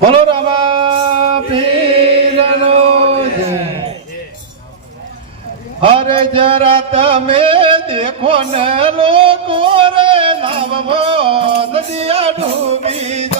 બોલો રામા પીરનો જય અરે જરા તમે દેખો ને લોકો રે નામ ભો નદિયા ડૂબી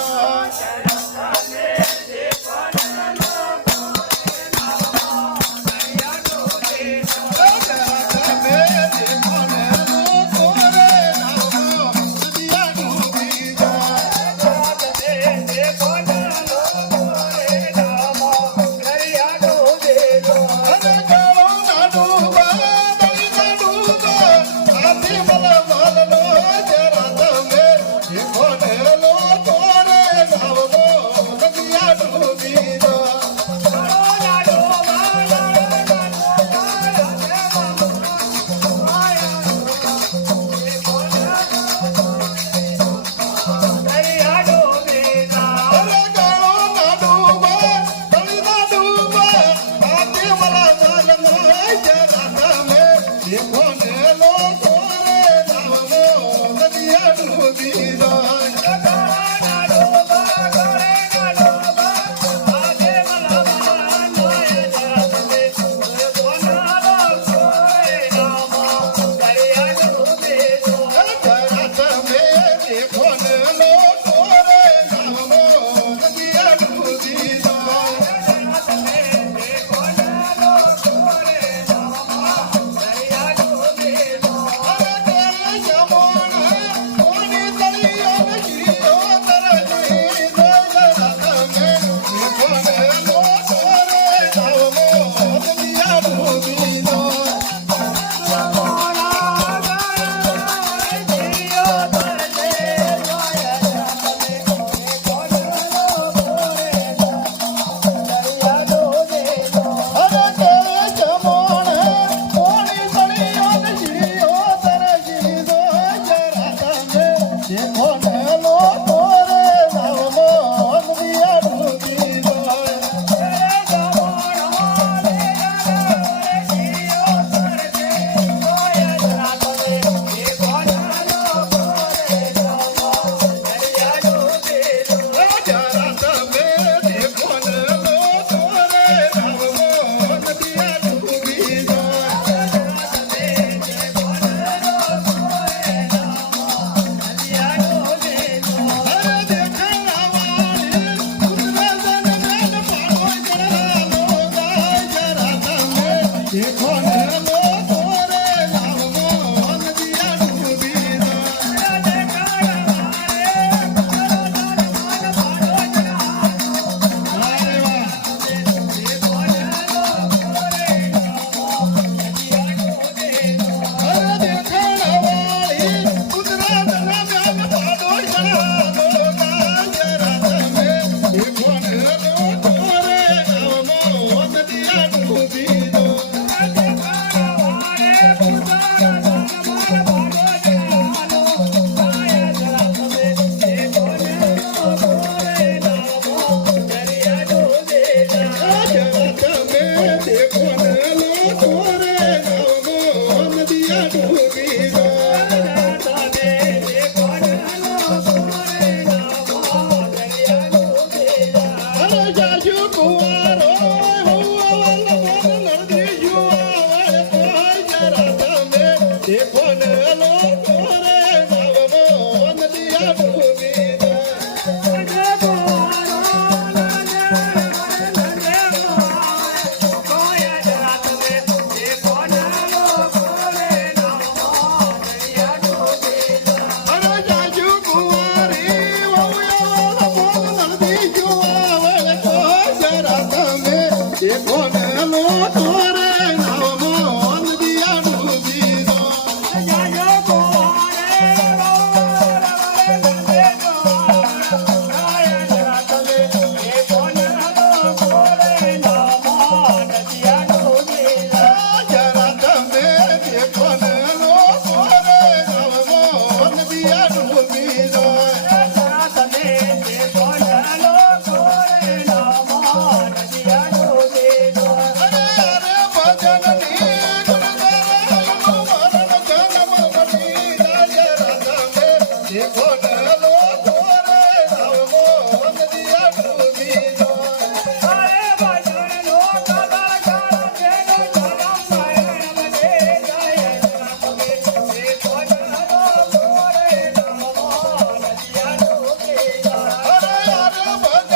别哭 ತೋರ Copacabana.